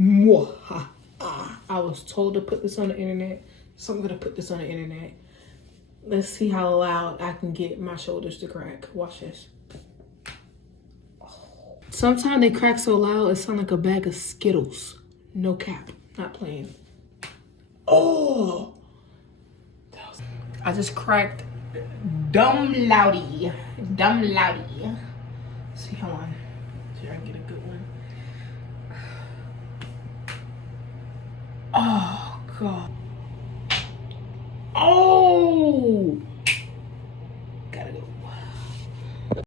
I was told to put this on the internet, so I'm gonna put this on the internet. Let's see how loud I can get my shoulders to crack. Watch this. Sometimes they crack so loud it sounds like a bag of Skittles. No cap, not playing. Oh, I just cracked dumb loudy. See, hold on. See, I can get a good one. Oh God.